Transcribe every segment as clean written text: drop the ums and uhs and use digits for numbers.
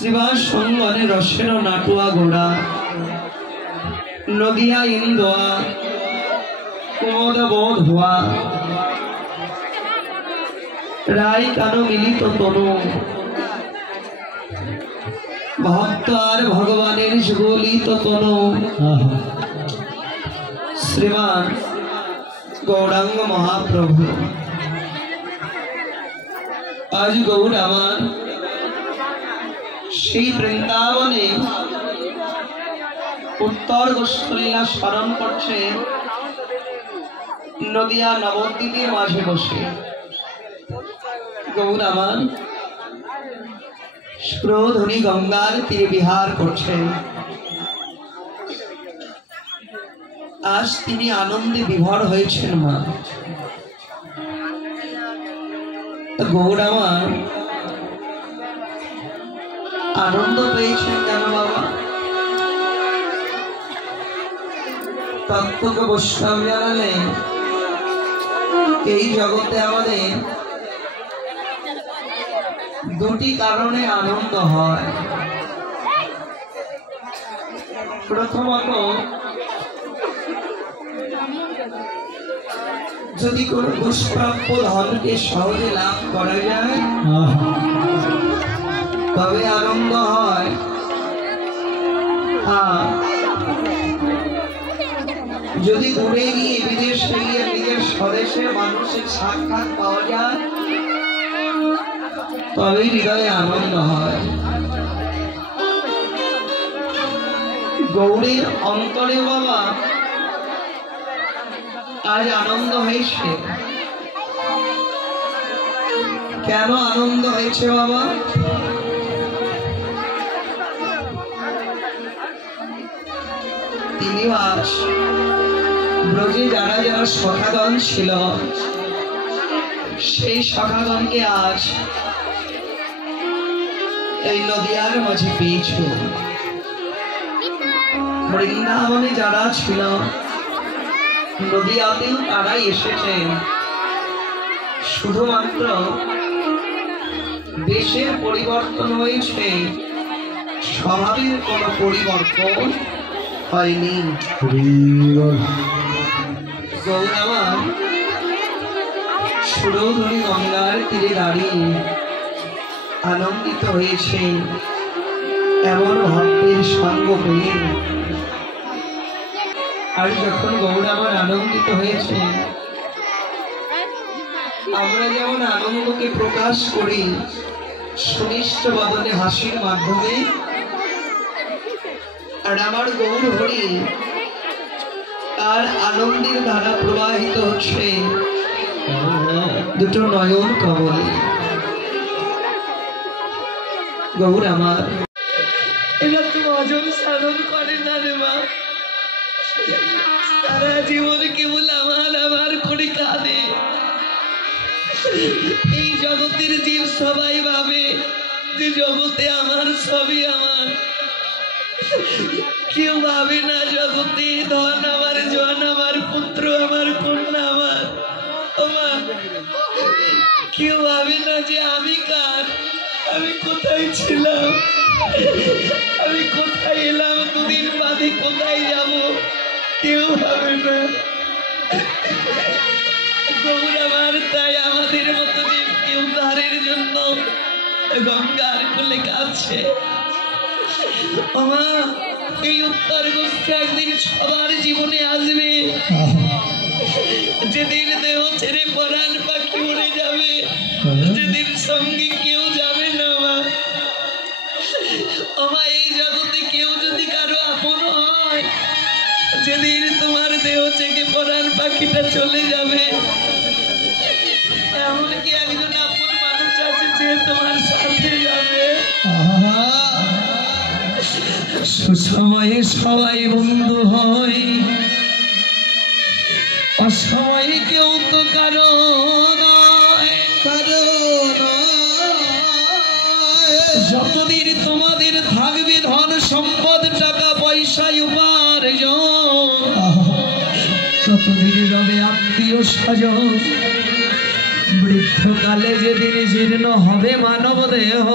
শ্রীবাস সঙ্গনে রসের নাটুয়া গোড়া নদিয়া ইন্দোয়া কুমদ বোধ হওয়া রায় কানো মিলিত তনু ভক্ত আর ভগবানের যুগলিত তনু শ্রীমান গৌরাঙ্গ মহাপ্রভু। আজ গৌর আমার সেই বৃন্দাবনে উত্তর গোষ্ঠলীলা স্মরণ করছে নদিয়া নবদ্বীপের মাঝে বসে। গৌর আমার স্প্রধনী গঙ্গার তীরে বিহার করছেন। আজ তিনি আনন্দে বিভোর হয়েছেন মা। গৌর আমার আনন্দ পেয়েছেন কেন বাবা? তত্ত্বকে বৈষ্ণব জানালে এই জগতে আমাদের দুটি কারণে আনন্দ হয়। প্রথমত, যদি কোন দুষ্প্রাপ্য ধনকে সহজে লাভ করা যায় তবে আনন্দ হয়। যদি দূরে গিয়ে বিদেশে গিয়ে নিজের স্বদেশের মানুষের সাক্ষাৎ পাওয়া যায় তবেই হৃদয়ে আনন্দ হয়। গৌরীর অন্তরে বাবা আজ আনন্দ হয়েছে। কেন আনন্দ হয়েছে বাবা? তিনি আজ ব্রজে যারা যারা সখাগণ ছিল সেই সখাগণকে আজ এই নদিয়ার মাঝে পেয়েছে। বৃন্দাবনে যারা ছিল নদিয়াতেও তারাই এসেছেন। শুধুমাত্র দেশের পরিবর্তন হয়েছে, স্বভাবের কোন পরিবর্তন হয়নি। গৌরামা সুরধনী গঙ্গার তীরে দাঁড়িয়ে আনন্দিত হয়েছে এমন ভক্তের সঙ্গ পেয়ে। আর যখন গৌরামার আনন্দিত হয়েছে, আমরা যেমন আনন্দকে প্রকাশ করি সুনিষ্ট বদনে হাসির মাধ্যমে, আর আমার গৌর হরি তার আনন্দের ধারা প্রবাহিত হচ্ছে দুটো নয়ন কমলে। গৌর আমার এরা তো ভজন সাধন করে না রে মা, সারা জীবন কেবল আমার আমার করে কাঁদে। এই জগতের জীব সবাই ভাবে যে জগতে আমার সবই আমার, কেউ ভাবে না জগতে ধন আমার, জন আমার, পুত্র আমার, কন্যা আমার। কেউ ভাবে না যে আমি কার, আমি কোথায় ছিলাম, আমি কোথায় এলাম, দুদিন বাদে কোথায় যাব, কেউ ভাবে না। গৌর আমার তাই আমাদের মতো যে কেউ ধারের জন্য গঙ্গার কোলে কাছে। এই উত্তর গোষ্ঠী একদিন সবার জীবনে আসবে, যেদিন দেহ ছেড়ে পরাণ পাখি উড়ে যাবে, যেদিন সঙ্গে কেউ যাবে না। মা এই জগতে কেউ যদি কারো আপন হয়, যেদিন তোমার দেহ থেকে পরাণ পাখিটা চলে যাবে, এমনকি একজন আপন মানুষ আছে যে তোমার সাথে যাবে। সুসময়ে সবাই বন্ধু হয়, অসময়ে কেউ তো কারো নয়। যতদিন তোমাদের থাকবে ধন সম্পদ, টাকা পয়সা উপার্জন, ততদিন রবে আত্মীয় স্বজন। বৃদ্ধকালে যেদিন জীর্ণ হবে মানব দেহ,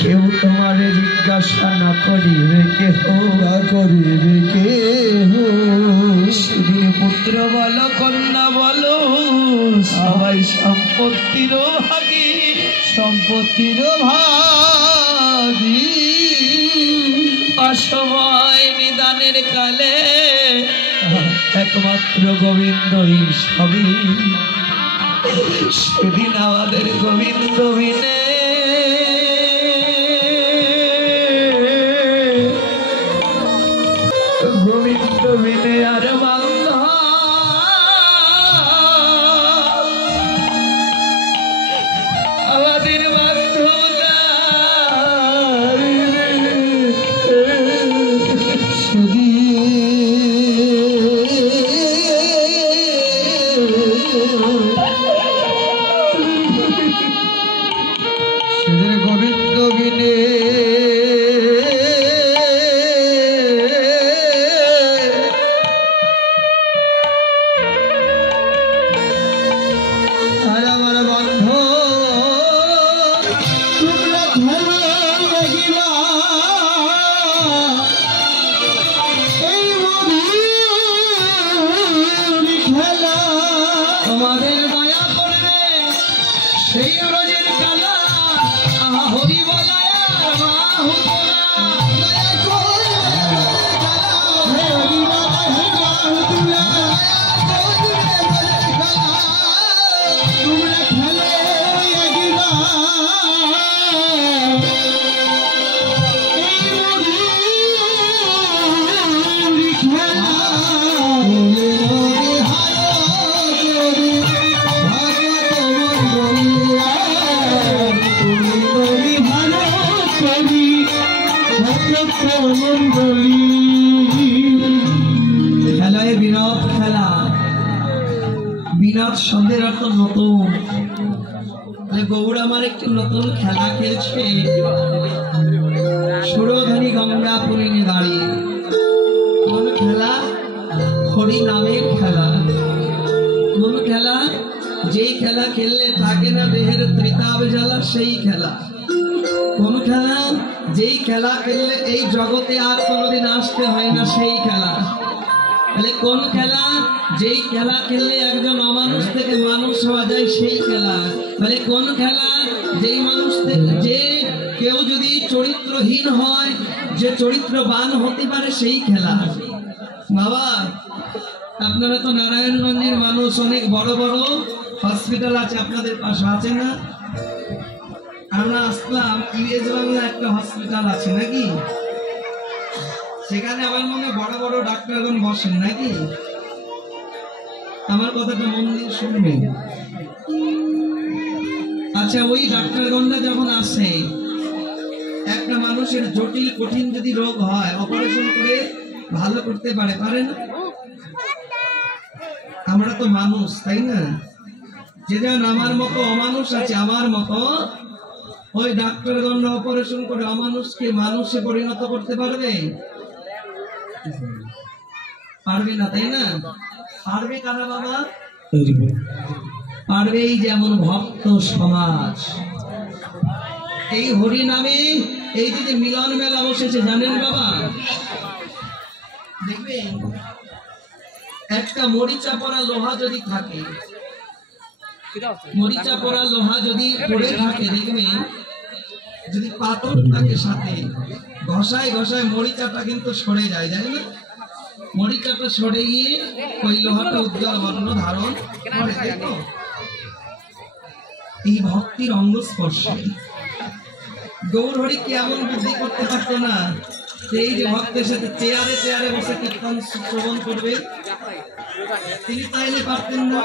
কেউ তোমারে জিজ্ঞাসা না করিবে কেহ, না করিবে কেহ। সেদিন পুত্র বলো কন্যা বলো সবাই সম্পত্তির ভাগী, সম্পত্তির ভাগী। অসময় নিদানের কালে একমাত্র গোবিন্দই সবই। সেদিন আমাদের গোবিন্দ বিনে গোবিন্দ বিনে আর বান্ধব আমাদের বান্ধব সেদিন গোবিন্দ বিনে আর আমার বন্ধ তোমরা খেলা লাগিবা এই মধুর খেলা। তোমাদের দয়া করবে সেই রোজের কালা আহা হরি বলায় আর বাহু তোলা। দয়া করে হরি বাবা বাহু তোলা। তোমরা খেলে লাগিবা এই মধুর খেলা। বলে রে হারো করে ভাগত মঙ্গলিয়া, তুমি বলি হারো করি ভাগত মঙ্গলি। খেলায় বিনোদ খেলা, বিনোদ শব্দের অর্থ নতুন। গৌর আমার একটি নতুন খেলা খেলছে, সুরধনী গঙ্গা পুরিনে দাঁড়িয়ে। কোন খেলা? হরি নামের খেলা। কোন খেলা? যেই খেলা খেললে থাকে না দেহের ত্রিতাপ জ্বালা, সেই খেলা। কোন খেলা? যেই খেলা খেললে এই জগতে আর কোনোদিন আসতে হয় না, সেই খেলা। তাহলে কোন খেলা? যেই খেলা খেললে একজন অমানুষ থেকে মানুষ হওয়া যায়, সেই খেলা। মানে কোন খেলা? যেই মানুষ থেকে যে কেউ যদি চরিত্রহীন হয়, যে চরিত্রবান হতে পারে, সেই খেলা। বাবা, আপনারা তো নারায়ণগঞ্জের মানুষ, অনেক বড় বড় হসপিটাল আছে আপনাদের পাশে, আছে না? আমরা আসলাম ইংরেজ বাংলা একটা হসপিটাল আছে নাকি? সেখানে আমার মনে বড় বড় ডাক্তারগণ বসেন নাকি? আমার কথাটা মন দিয়ে শুনবেন। আচ্ছা, ওই ডাক্তারগণরা যখন আসে, একটা মানুষের জটিল কঠিন যদি রোগ হয়, অপারেশন করে ভালো করতে পারে, পারে না? আমরা তো মানুষ, তাই না? যে যেমন আমার মতো অমানুষ আছে, আমার মতো ওই ডাক্তারগণরা অপারেশন করে অমানুষকে মানুষে পরিণত করতে পারবে? পারবে না, তাই না? পারবে কারা বাবা? পারবে এই যেমন ভক্ত সমাজ। এই হরি নামে এই যে মিলন মেলা বসেছে, জানেন বাবা? দেখবেন একটা মরিচা পড়া লোহা যদি থাকে, মরিচা পড়া লোহা যদি পড়ে থাকে, দেখবেন যদি পাথর থাকে সাথে, ঘষায় ঘষায় মরিচাটা কিন্তু সরে যায়, জানেন না? মরিচাটা সরে গিয়ে ওই লোহাটা উজ্জ্বল বর্ণ ধারণ করে, তাই তো? এই ভক্তির অঙ্গ স্পর্শে গৌর হরি কি এমন বুদ্ধি করতে পারতো না এই যে ভক্তের সাথে চেয়ারে চেয়ারে বসে কীর্তন শ্রবণ করবে? তিনি তাইলে পারতেন না।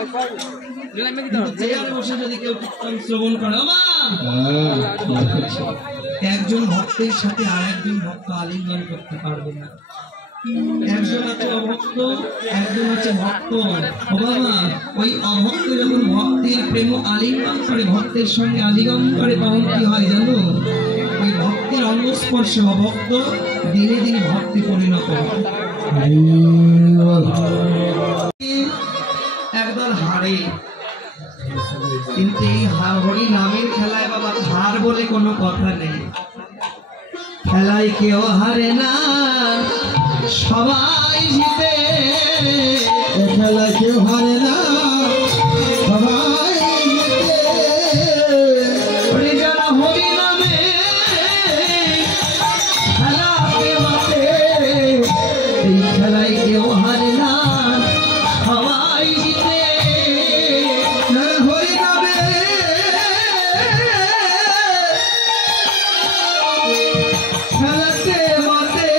চেয়ারে বসে যদি কেউ কীর্তন শ্রবণ করে, একজন ভক্তের সাথে আর একজন ভক্ত আলিঙ্গন করতে পারবে না। একজন আছে অভক্ত, একজন আছে ভক্ত। ও বাবা, ওই অভক্ত যখন ভক্তির প্রেম আলিঙ্গন করে, ভক্তের সঙ্গে আলিঙ্গন করে, তখন কি হয় জানো? ওই ভক্তির অঙ্গস্পর্শে অভক্ত দিনে দিনে ভক্তি পরিণত হয়। একদল হারে, কিন্তু এই হরি নামের খেলায় বাবা হার বলে কোনো কথা নেই। খেলায় কেউ হারে না সবাই জিতে, খেলায় কেউ হারে না সবাই জিতে। যারা হরি নামে খেলাতে মাতে, এই খেলায় কেউ হারে না সবাই জিতে। যারা হরি নামে খেলাতে মাতে,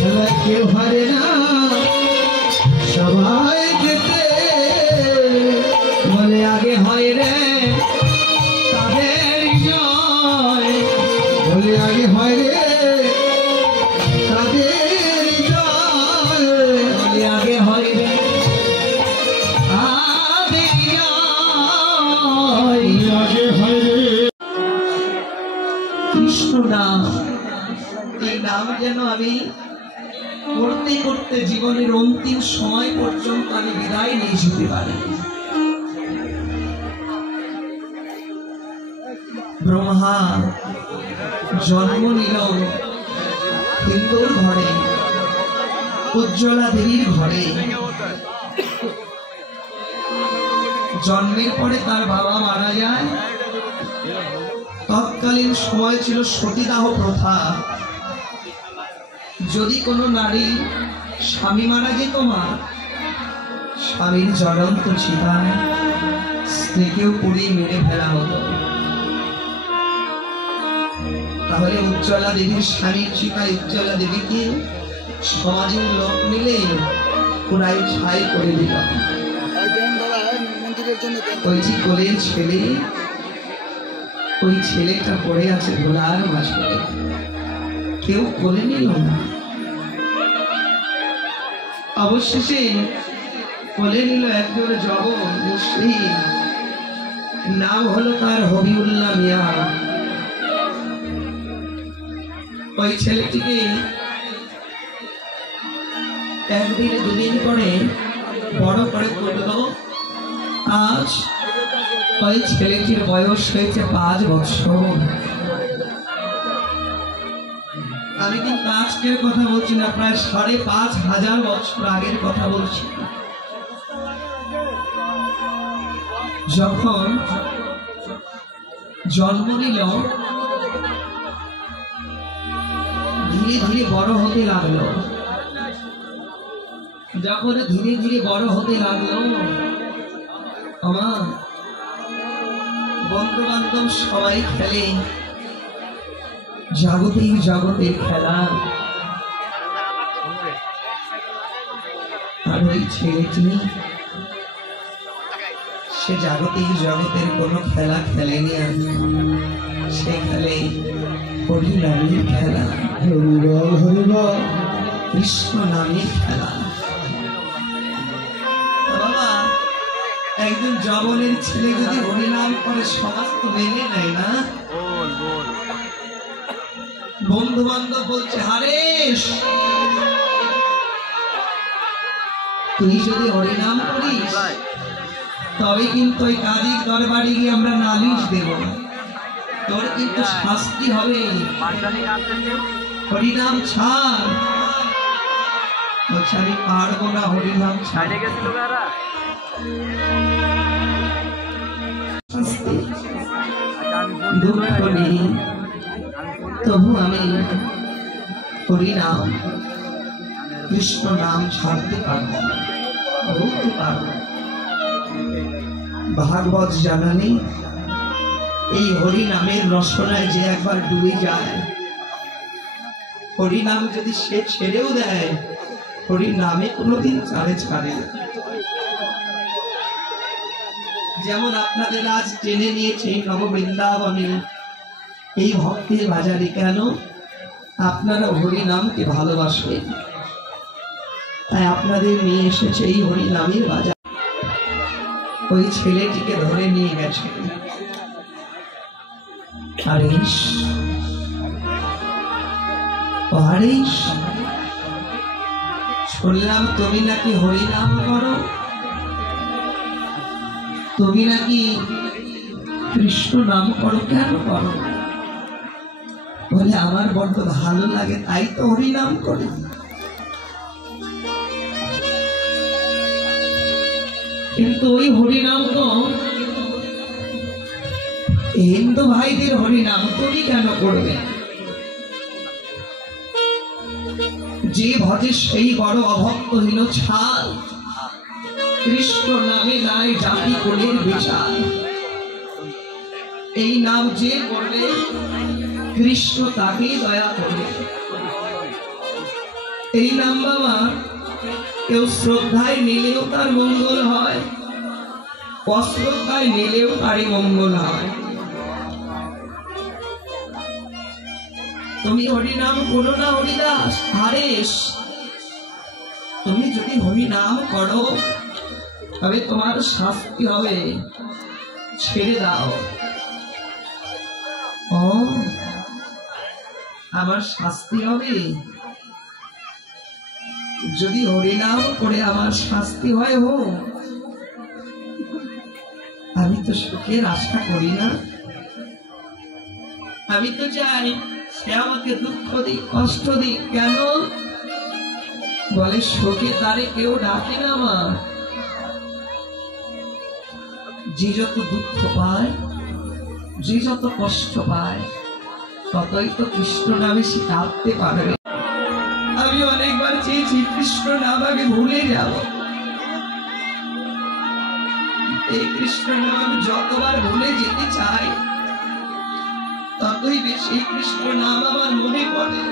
খেলায় কেউ হারে না সবাই জিতে। বলে আগে হয় রে তাদের জয়, বলে আগে হয় রে তাদের জয়। বলে আগে হয় রে তাদের জয়। আগে হয় রে কৃষ্ণ নাম, এই নাম যেন আমি করতে করতে জীবনের অন্তিম সময় পর্যন্ত আমি বিদায় নিয়ে যেতে পারি। ব্রহ্মা জন্ম নিল হিন্দুর ঘরে, উজ্জ্বলা দেবীর ঘরে। জন্মের পরে তার বাবা মারা যায়। তৎকালীন সময় ছিল সতীদাহ প্রথা। যদি কোনো নারী স্বামী মারা যেত, মা স্বামীর জ্বলন্ত চিতায় স্ত্রীকেও পুড়িয়ে মেরে ফেলা হতো। তাহলে উজ্জ্বলা দেবীর স্বামীর চিতায় উজ্জ্বলা দেবীকে সমাজের লোক মিলে পুরাই ছাই করে দিল। ওই যে কোলের ছেলে, ওই ছেলেটা পড়ে আছে ধুলার মাঝে, কেউ কোলে নিল না। অবশেষে কোলে নিল একজন জবন মুসলিম, নাম হলো তার হবিউল্লাহ মিয়া। ওই ছেলেটিকে একদিন দুদিন করে বড় করে তুলল। আজ ওই ছেলেটির বয়স হয়েছে 5 বছর। আমি কিন্তু আজকের কথা বলছি না, প্রায় 5,500 বছর আগের কথা বলছি। যখন জন্ম নিল ধীরে ধীরে বড় হতে লাগলো। যখন ধীরে ধীরে বড় হতে লাগলো, আমার বন্ধু বান্ধব সবাই খেলে জাগতিক জগতের খেলা। আর ওই ছেলেটি সে জাগতিক জগতের কোনো খেলা খেলেনি, সে খেলে হরি নামের খেলা, হরিবল হরিবল কৃষ্ণ নামের খেলা। বাবা, একজন জবনের ছেলে যদি হরিনাম করে সমাজ তো মেনে নেয় না। বন্ধু বান্ধব বলছে, হারেশ তুই যদি হরিনাম করিস তবে কিন্তু ওই কাজীর দরবারে গিয়ে আমরা নালিশ দেব, তোর কিন্তু শাস্তি হবে। হরিনাম ছাড়। বলছে আমি পারবো না হরিনাম ছাড়ে। দুঃখ নেই, তবু আমি হরিনাম কৃষ্ণ নাম ছাড়তে পারবো না, বলতে পারবো। ভাগবত জানা নেই, এই হরিনামের রসনায় যে একবার ডুবে যায়, হরিনাম যদি সে ছেড়েও দেয়, হরিনামে কোনোদিন ছাড়ে না। যেমন আপনাদের আজ টেনে নিয়েছে নববৃন্দাবনে এই ভক্তির বাজারে, কেন? আপনারা হরিনামকে ভালোবাসেন, তাই আপনাদের নিয়ে এসেছে এই হরিনামের বাজার। ওই ছেলেটিকে ধরে নিয়ে গেছে। হরিশ হরিশ, শুনলাম তুমি নাকি হরিনাম করো, তুমি নাকি কৃষ্ণ নাম করো, কেন করো? বলে আমার বড্ড ভালো লাগে, তাই তো হরিনাম করি। কিন্তু ওই হরিনাম তো হিন্দু ভাইদের হরিনাম, তুমি কেন করবে? যে ভজে সেই বড় অভক্ত হীন ছাল, কৃষ্ণ নামে নাই জাতি কোলের বিচার। এই নাম যে করবে কৃষ্ণ তাকেই দয়া করবে। এই নাম বাবা কেউ শ্রদ্ধায় নিলেও তার মঙ্গল হয়, অশ্রদ্ধায় নিলেও তারই মঙ্গল হয়। তুমি হরিনাম করো না হরিদাস হারেশ, তুমি যদি হরিনাম করো তবে তোমার শাস্তি হবে, ছেড়ে দাও। ও আমার শাস্তি হবে? যদি হরিনাম করে আমার শাস্তি হয় হোক, আমি তো সুখের আশা করি না। আমি তো চাই সে আমাকে দুঃখ দিক, কষ্ট দিক। কেন? বলে শোকে তারে কেউ ডাকে না মা। যে যত দুঃখ পায়, যে যত কষ্ট পায়, ততই তো কৃষ্ণ নামে সে কাঁদতে পারবে। আমি অনেকবার চেয়েছি কৃষ্ণ নাম আগে ভুলে যাব, এই কৃষ্ণ নাম আমি যতবার ভুলে যেতে চাই ততই বেশি কৃষ্ণ নাম আমার মনে পড়ে।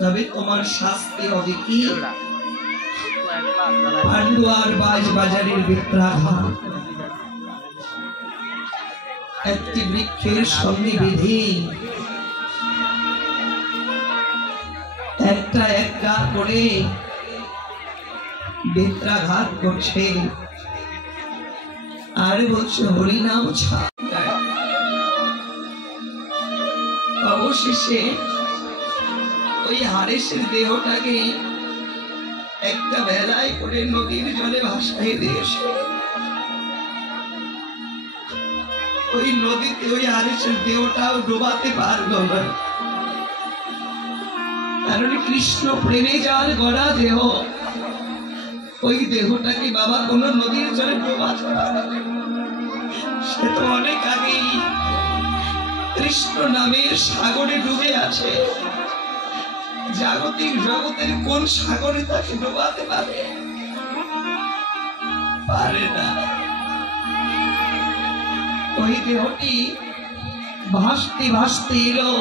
তবে তোমার শাস্তি হবে কি? পান্ডুয়ার বাজারের বিত্রাঘাত একটি বৃক্ষের সঙ্গে বেঁধে একটা একটা করে বিত্রাঘাত করছে আর বলছে হরিনাম ছাড়। অবশেষে ওই হারেসের দেহটাকে একটা বেলায় করে নদীর জলে ভাসাই দিয়েছে। ওই নদীতে ওই হারেসের দেহটাও ডোবাতে পারলো না, কারণ কৃষ্ণ প্রেমে যার গড়া দেহ, ওই দেহটাকে বাবা কোন নদীর জলে ডোবাতে পারে না। সে তো অনেক আগেই কৃষ্ণ নামের সাগরে ডুবে আছে। জাগতিক জগতের কোন সাগরে তাকে ডোবাতে পারে? পারে না। ওই দেহটি ভাসতে ভাসতে এলো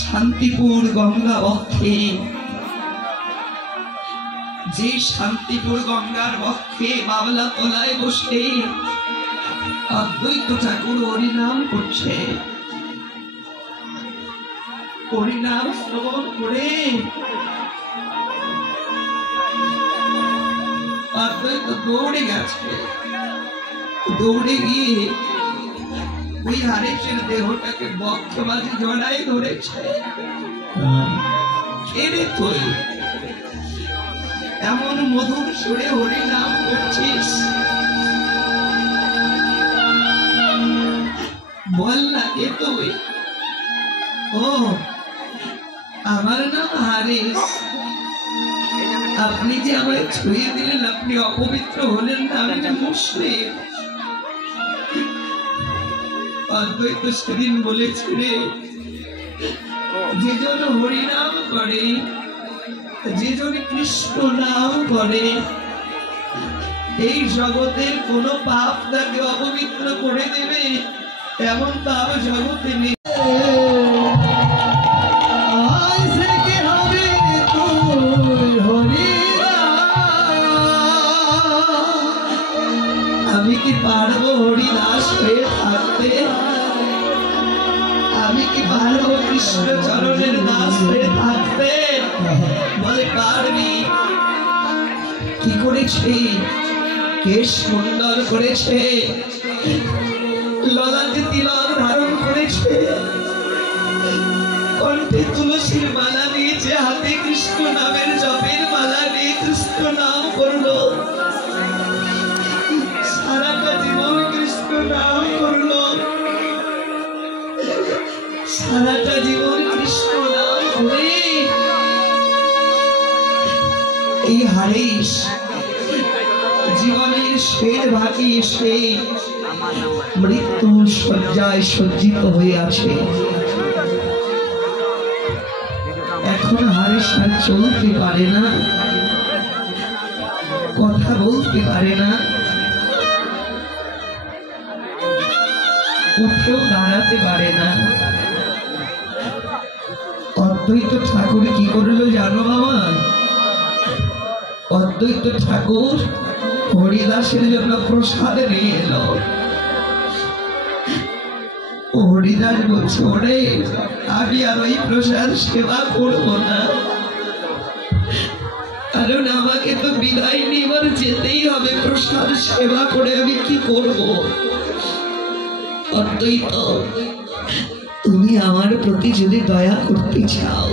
শান্তিপুর গঙ্গা বক্ষে। যে শান্তিপুর গঙ্গার বক্ষে বাবলা তলায় বসে অদ্বৈত ঠাকুর হরিনাম করছে। হরিনাম শ্রবণ করে অদ্বৈত দৌড়ে গেছে। দৌড়ে গিয়ে ওই হারেসের দেহটাকে বক্ষ মাঝে জড়াই ধরেছে। কেড়ে তুই এমন মধুর সুরে হরিনাম করছিস, বল না কে তুই? ও আমার নাম হারেস। আপনি যে আমায় ছুঁয়ে দিলেন, আপনি অপবিত্র হলেন না, আমি যে মুসলিম। অদ্বৈত সেদিন বলেছিলে যে জন হরিনাম করে, যে জন কৃষ্ণ নাম করে, এই জগতের কোন পাপ তাকে অপবিত্র করে দেবে এমন পাপ জগতে নেই। আমি কি পারবো হরিদাস হয়ে থাকতে? আমি কি পারবো কৃষ্ণ চরণের দাস হয়ে থাকতে? বলে পারবি। কি করেছে? কেশ কুণ্ডল করেছে, ললাটে তিলক ধারণ করেছে, কণ্ঠে তুলসীর মালা নিয়েছে, হাতে কৃষ্ণ নামের জপের মালা নিয়ে কৃষ্ণ নাম করলো। সারাটা জীবন কৃষ্ণ নাম করলো। সারাটা জীবন কৃষ্ণ নাম করে এই হারিস জীবনের শেষ ভাগে এসে মৃত্যু শয্যায় সজ্জিত হয়ে আছে। এখন হারিস আর চলতে পারে না, কথা বলতে পারে না, কোথাও দাঁড়াতে পারে না। অদ্বৈত ঠাকুর কি করলো জানো বাবা? অদ্বৈত ঠাকুর হরিদাসের জন্য প্রসাদ নিয়ে এলো। হরিদাস বলছে, ওরে আমি আর ওই প্রসাদ সেবা করবো না, কারণ আমাকে তো বিদায় নেবার যেতেই হবে, প্রসাদ সেবা করে আমি কি করব? অদ্বৈত, তুমি আমার প্রতি যদি দয়া করতে চাও,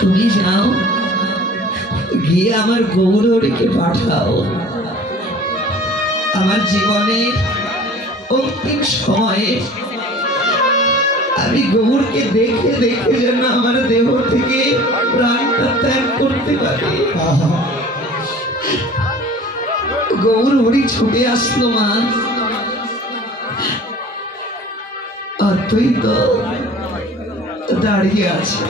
তুমি যাও গিয়ে আমার গৌরহরিকে পাঠাও। আমার জীবনের অন্তিম সময়ে আমি গৌরকে দেখে দেখে যেন আমার দেহ থেকে প্রাণটা ত্যাগ করতে পারি। গৌরহরি ছুটে আসলো মা। অদ্বৈত দাঁড়িয়ে আছে।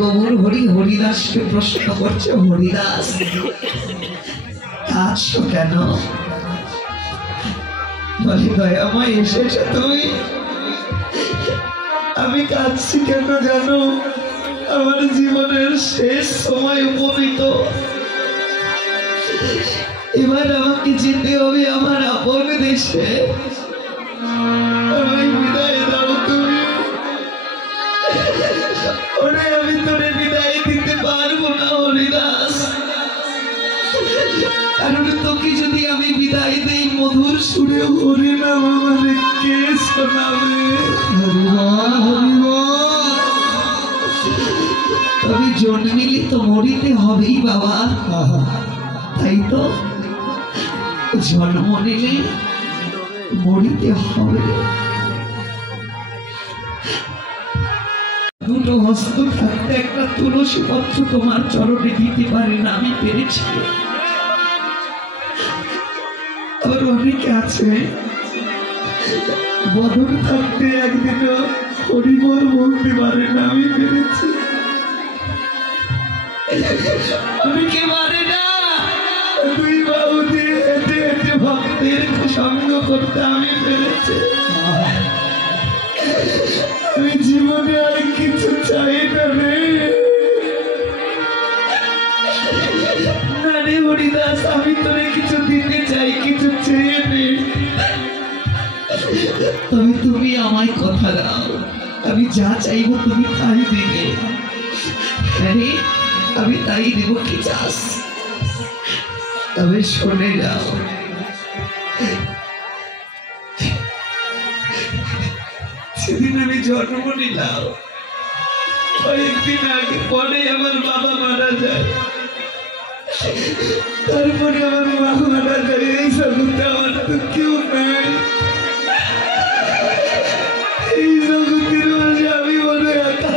গৌরহরি হরিদাসকে প্রশ্ন করছে, হরিদাস আসছো কেন? বলে, দয়াময় এসেছো তুমি? আমি কাঁদছি কেন জানো? আমার জীবনের শেষ সময় উপনীত, এবার আমাকে যেতে হবে আমার আপন দেশে। আমায় বিদায় দাও তুমি। ওরে আমি তোরে বিদায় দিতে পারবো না হরিদাস, কারণ তোকে যদি আমি বিদায় দেই মধুর সুরে হরি নাম আমারে কে শোনাবে? তবে জন্মিলে তো মরিতে হবেই বাবা, তাই তো জন্ম নিলে মরিতে হবে। দুটো হস্ত থাকতে একটা তুলসী পত্র তোমার চরণে দিতে পারি না, আমি পেরেছি। আবার অনেকে আছে বদন থাকতে একদিনও হরিবল বলতে পারে না, আমি পেরেছি। অনেকে পারে না দুই বাহু দিয়ে হেঁটে হেঁটে ভক্তের সঙ্গ করতে, আমি পেরেছি। আমি জীবনে আর কিছু চাই না রে। না রে হরিদাস, আমি তোরে কিছু দিতে চাই, কিছু চেয়ে নে। তবে তুমি আমায় কথা দাও, আমি যা চাইবো তুমি তাই দেবে। হ্যাঁ, আমি তাই দেব, কি চাস? তবে শুনে যাও, সেদিন আমি জন্ম নিলাম, কয়েকদিন আগে পরে আমার বাবা মারা যায়, তারপরে আমার মা মারা যায়। এই জগতে আমার তো কেউ নাই, এই জগতের মাঝে আমি বলে একা।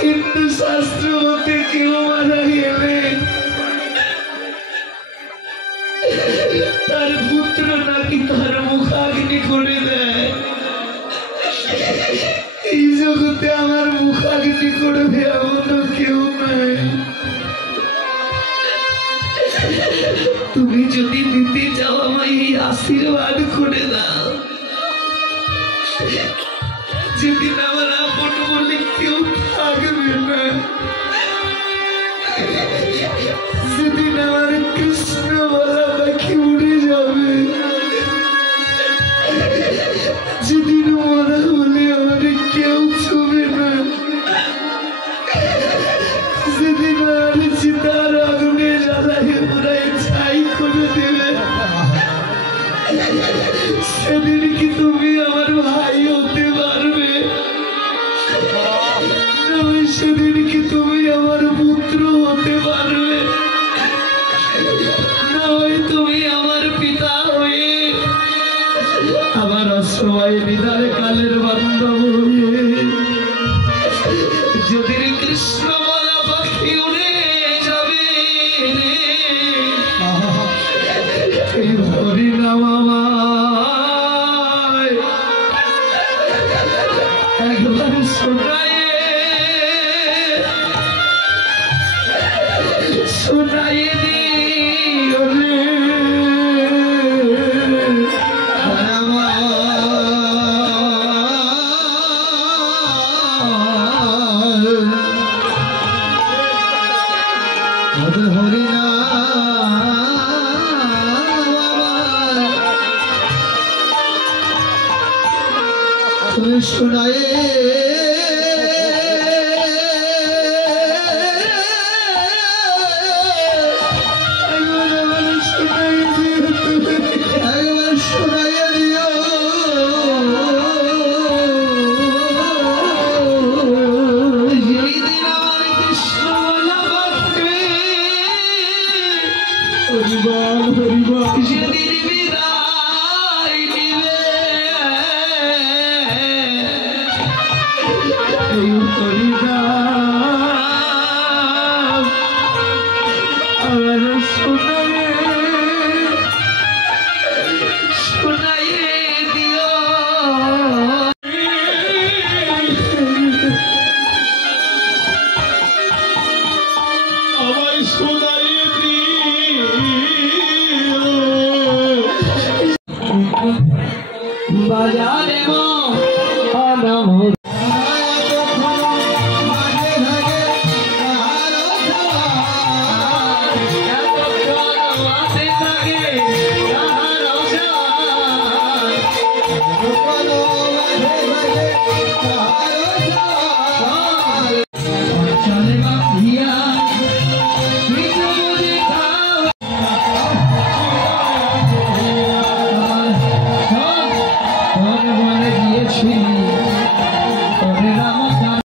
কিন্তু শাস্ত্র মতে কেউ মারা গেলে তার পুত্র নাকি তার মুখাগ্নি করে দেয়। এই জগতে আমার মুখাগ্নি করবে এমন কেউ নাই। তুমি যদি দিতে চাও আমায় এই আশীর্বাদ করে দাও, যেদিন আমার আপন বলে কেউ থাকবে না, সেদিন আমার কৃষ্ণ বলা পাখি উড়ে যাবে, যেদিন মরা হলে আমার কেউ ছুবে না, সেদিন আর চিতার আগুনে জ্বালায় পুরাই ছাই করে দেবে, সেদিন কি তুমি আমার ভাই হতে পারবে? সেদিন কি তুমি শুনাই দিও রে হরি না তুমি শোনায় একবার শোনায় দিও যেদিন আমার কৃষ্ণ বলা বাঁধবে হরিবল হরিবল যেদিন বিদায় নিবে এই হরিনাম আমার শোনা